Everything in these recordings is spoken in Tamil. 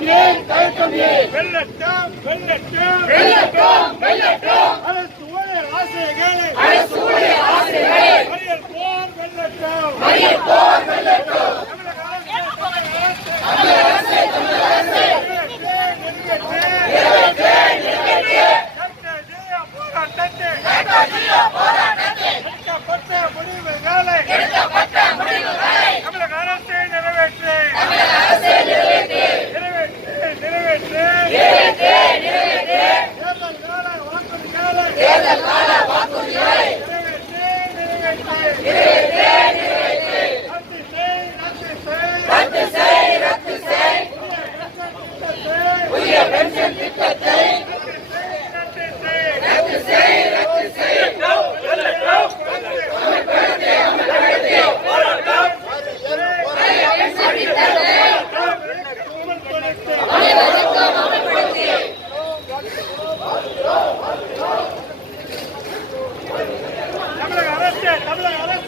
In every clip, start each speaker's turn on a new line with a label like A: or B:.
A: தயக்கம் ஏன்? தயக்கம் ஏன்?
B: வெள்ளட்டும் வெள்ளட்டும்.
A: வெள்ளட்டும் வெள்ளட்டும்.
B: அரசு ஊழியர் ஆசைகள்
A: அரசு ஊழியர் ஆசைகள்
B: மறியல் போர் வெள்ளட்டும்.
A: மறியல் போர் வெள்ளட்டும்.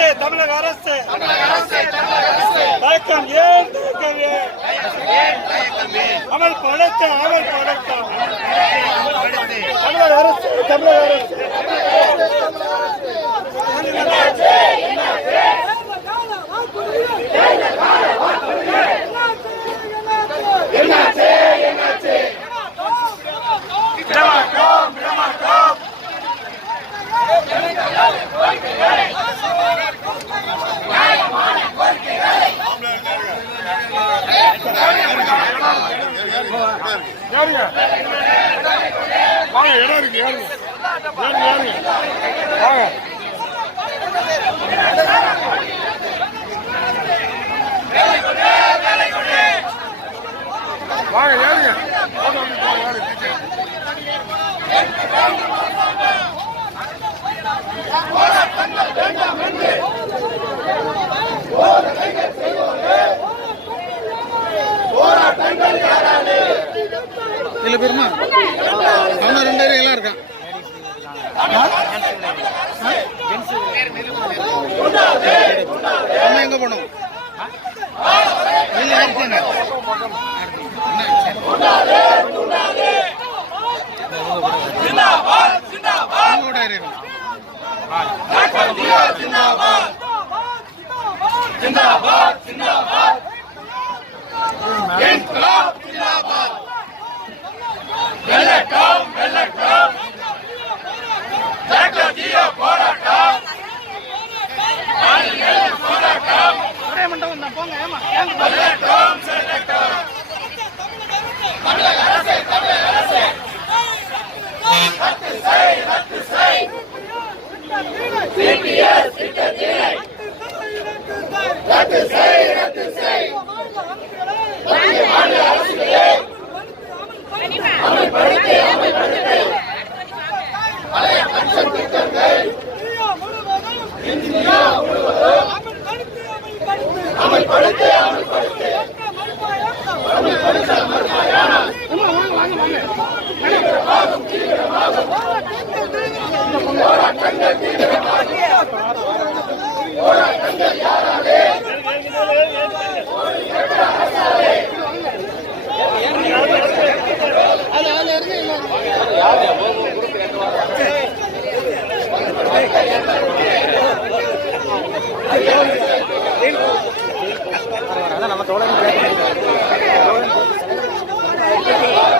B: அரசு தமிழக அரசு. தயக்கம் ஏன் தயக்கம் ஏன்? அமல் படத்தை அமல் படத்தை தமிழக அரசு தமிழக அரசு. யாருங்க வாங்க இடம் இருக்கு யாருங்க யாருங்க யாருங்க வாங்க
A: வாங்க யாருங்க போராட்டம் வேண்டாம் என்று போராட்டங்கள் செய்வோரே
C: நாலு பேருமா? அவனா ரெண்டு பேரும் எல்லாம் இருக்கான். நம்ம எங்க போனோம்? இல்ல ஆயிடுச்சாங்க கூட இருக்கு
D: ஜிந்தாபாத் ஜிந்தாபாத் இன்குலாப் ஜிந்தாபாத் வெல்லட்டும் வெல்லட்டும் ஜியோ போராட்டம் போராட்டம்
C: ஒரே மண்டபம் தான் போங்க ஏமா
D: செல்லட்டும் ரத்து செய் ரத்து செய் சிபிஎஸ் திட்டத்தினை ரத்து செய் ரத்து செய் மாநில அரசுகளே அமல்படுத்தி அமல்படுத்தி பழைய பென்ஷன் திட்டங்கள் இந்தியா முழுவதும் அமல்படுத்தி அமல்படுத்தி அமல்படுத்த மறுப்பாயான போராட்டங்கள் தீவிரமாக போராட்டங்கள்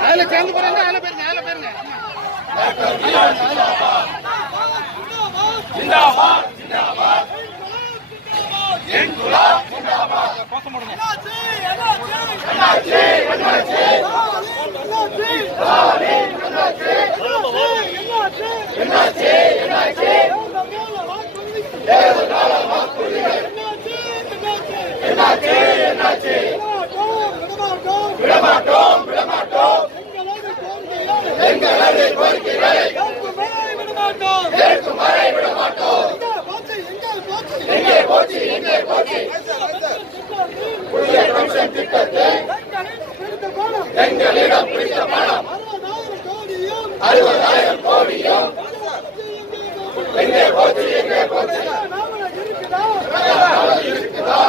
C: அதுல சேர்ந்து போறாங்க அதுல பேருங்க அதுல பேருங்க
D: ஜிந்தாபாத் ஜிந்தாபாத் இன்குலாப் ஜிந்தாபாத் என்னாச்சு என்னாச்சு என்னாச்சு என்னாச்சு தேர்தலால வாக்குறுதிகள் என்னாச்சு என்னாச்சு விடமாட்டோம் விடமாட்டோம் எங்களது கோரிக்கைகளை ஏற்கும் வரை விடமாட்டோம் எங்கே போச்சு எங்கே போச்சு புதிய பென்ஷன் திட்டத்தை எங்களிடம் பிடித்த பணம் அறுபதாயிரம் கோடியும் எங்கே போச்சு எங்கே போச்சு இருக்குதா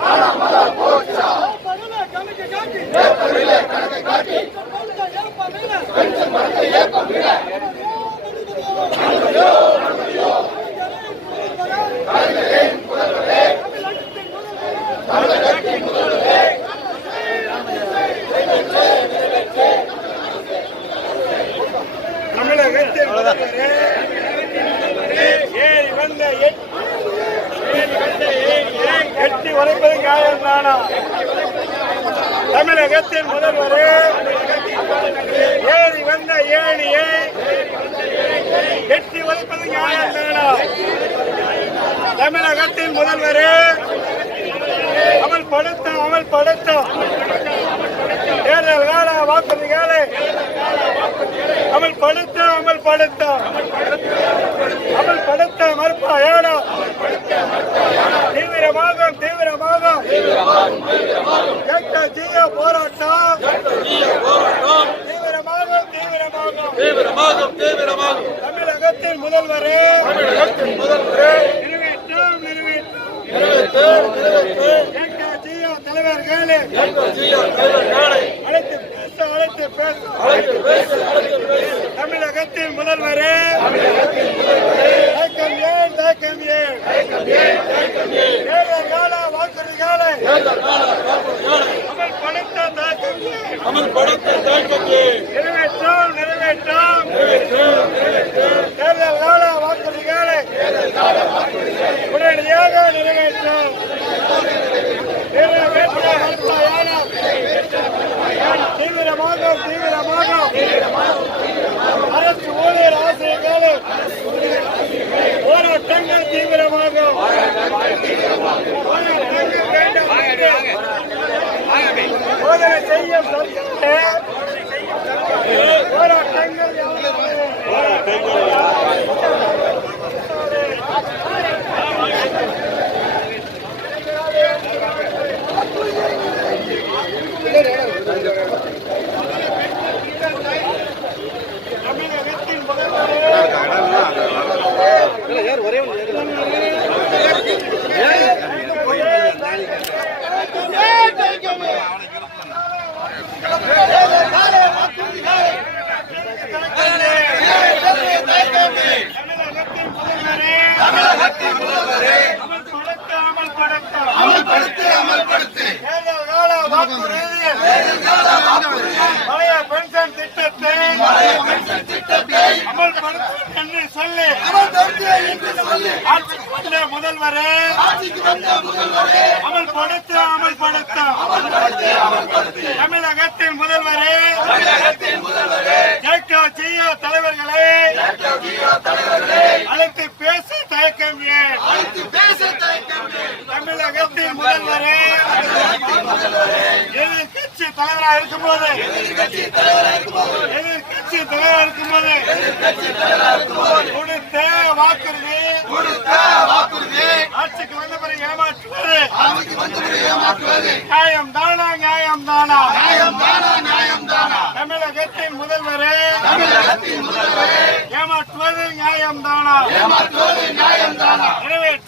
D: காணாமலா போச்சா ஏப்ரலிலே கணக்கு காட்டி பென்ஷன் பணத்தை ஏற்கம் விட கலைஞரின் முதல்வரே தமிழகத்தின் முதல்வரே
A: தமிழகத்தில் முதல்வரே, ஏறி வந்த எட்- ஏறி வந்த ஏணியை எட்டி உழைப்பது நியாயம் தானா தமிழகத்தின் முதல்வரே. ஏறி வந்த ஏணியை எட்டி உழைப்பது நியாயம் தமிழகத்தின் முதல்வரே. அமல்படுத்தும் அமல்படுத்தும் தேர்தல் கால வாக்குறுதிகளை அமல்படுத்தும் அமல்படுத்தும் அமல்படுத்த மறுப்பாயா தீவிரமாக தீவிரமாக கேட்க ஜியோ போராட்டம் தீவிரமாக தீவிரமாக தமிழகத்தின் முதல்வரே. நிறைவேற்றும் நிறைவேற்றும் கேட்க ஜியோ தலைவர்களே. அழைத்து பேச அழைத்து பேச. தமிழகத்தின் முதல்வரே. தயக்கம் ஏன் தயக்கம் ஏன்? தேர்தல் கால வாக்குறுதிகளை. அமல்படுத்த தயக்கம் ஏன்? நிறைவேற்றும் நிறைவேற்றும் தேர்தல் கால வாக்குறுதிகளை உடனடியாக நிறைவேற்றும் தீவிரமாக தீவிரமாக அரசு ஊழியர் ஆசிரியர்களை போராட்டங்கள் தீவிரமாக போராட்டங்கள் வேண்டாம் சோதனை செய்ய சர்க்கார் போராட்டங்கள் வாக்குறுதி பழைய பென்ஷன் திட்டத்தை அமல்படுத்தும் என்று சொல்லி ஆட்சிக்கு வந்த முதல்வரே அமல்படுத்த அமல்படுத்த தமிழகத்தின் முதல்வரே ஜெயக்கா ஜெயா தலைவர்களே அழைத்து பேச தயக்கம் ஏன்? தமிழகத்தின் முதல்வரே எதிர்கட்சி தலைவராக இருக்கும்போது எதிர்கட்சி தலைவராக இருக்கும்போது கொடுத்த வாக்குறுதி கொடுத்த வாக்குறுதி ஆட்சிக்கு வந்த பிறகு ஏமாற்றுவது நியாயம் தானா நியாயம் தானா? நியாயம் தானா நியாயம் தானா? தமிழகத்தின் முதல்வரே தமிழகத்தின் முதல்வரே ஏமாற்றுவது நியாயம் தானா? ஏமாற்றுவது நியாயம் தானா? நிறைவேற்ற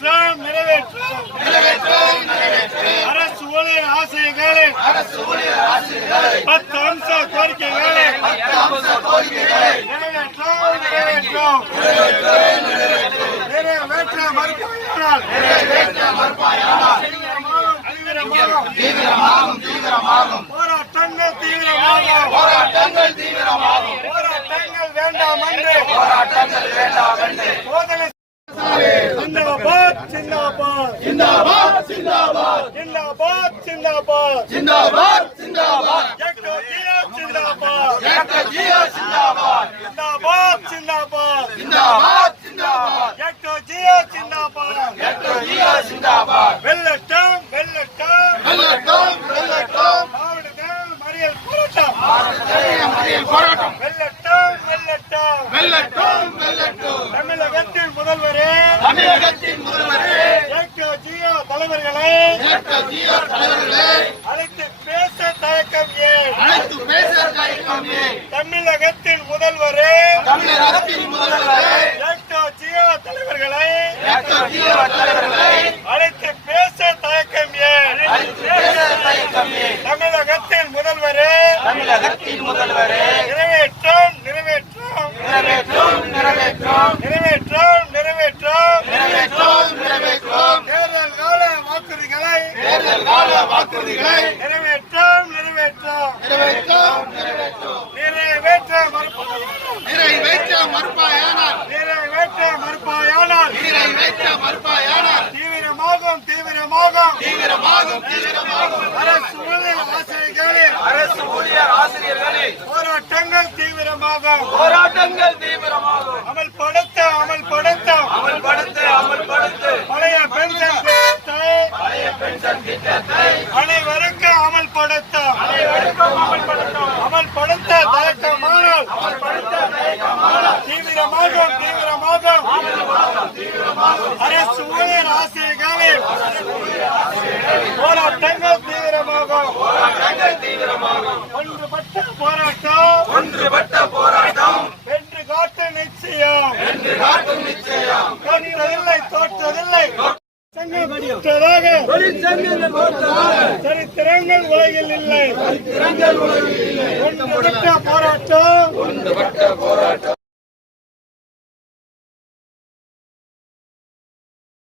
A: பத்து அம்ச கோரிக்கைகளை நிறைவேற்ற மறுப்பாயானால் தீவிரமாகும் தீவிரமாகும் போராட்டங்கள் தீவிரமாகும் போராட்டங்கள் தீவிரமாகும் போராட்டங்கள் வேண்டாம் என்று போராட்டங்கள் வேண்டாம்
C: என்று जिंदाबाद
A: जिंदाबाद जिंदाबाद
C: जिंदाबाद जिंदाबाद
A: एक जिया जिंदाबाद
C: एक जिया जिंदाबाद
A: जिंदाबाद जिंदाबाद
C: जिंदाबाद जिंदाबाद
A: एक जिया जिंदाबाद
C: एक जिया जिंदाबाद
A: வெல்லட்டம் வெல்லட்டம்
C: வெல்லட்டம் வெல்லட்டம்
A: மாவட்டம் மறியல் போராட்டம்.
C: மாவட்டம் மறியல் போராட்டம்.
A: வெல்லட்டம் வெல்லட்டம்
C: வெல்லட்டம் வெல்லட்டம்
A: தமிழகத்தின் முதல்வரே.
C: தமிழகத்தின்
A: தலைவர்களை அழைத்து பேச தயக்கம் ஏன்?
C: அனைத்து பேச கைக்கொண்டே
A: தமிழகத்தின் முதல்வரே
C: தமிழகத்தின் முதல்வரே
A: ஜியா தலைவர்களை
C: ஜியா தலைவர்களே
A: அழைத்து பேச தயக்கம் ஏன்? தமிழகத்தின் முதல்வரே
C: தமிழகத்தின் முதல்வரே
A: நிறைவேற்றம் நிறைவேற்றும்.
C: நிறைவேற்றும் நிறைவேற்றம்.
A: நிறைவேற்றம் நிறைவேற்றும்
C: நிறைவேற்றும்
A: தேர்தல் கால வாக்குறுதிகளை
C: தேர்தல் கால வாக்குறுதிகளை
A: நிறைவேற்றம் நிறைவேற்றம்.
C: நிறைவேற்றும் நிறைவேற்றும்.
A: நிறைவேற்ற மறுப்பாயானால்.
C: நிறைவேற்ற மறுப்பாயானால்.
A: நிறைவேற்ற மறுப்பாயானால்.
C: நிறைவேற்ற மறுப்பாயானால்.
A: தீவிரமாகும் தீவிரமாகும்.
C: தீவிரமாகும் தீவிரமாகும்.
A: அரசு ஊழியர் ஆசிரியர்களின்
C: அரசு ஊழியர் ஆசிரியர்களின்
A: போராட்டங்கள் தீவிரமாகும்.
C: போராட்டங்கள் தீவிரமாகும்.
A: அமல்படுத்த அமல்படுத்த
C: அமல்படுத்த
A: பழைய பென்ஷன் திட்டத்தை அமல்படுத்த
C: அனைவருக்கும் அமல்படுத்தும்
A: அமல்படுத்த தயக்கமானால். தீவிரமாகும் தீவிரமாகும் அரசு ஊழியர் ஆசிரியர்களின் போராட்டங்கள் தீவிரமாகும் ஒன்றுபட்ட போராட்டம்.
C: ஒன்றுபட்ட போராட்டம்.
A: வென்று காட்டு நிச்சயம்.
C: என்று காட்டும் நிச்சயம்.
A: தோற்றதில்லை. தோற்றதில்லை. சரித்திரங்கள் உலகில் இல்லை. போராட்டம்.
C: போராட்டம்.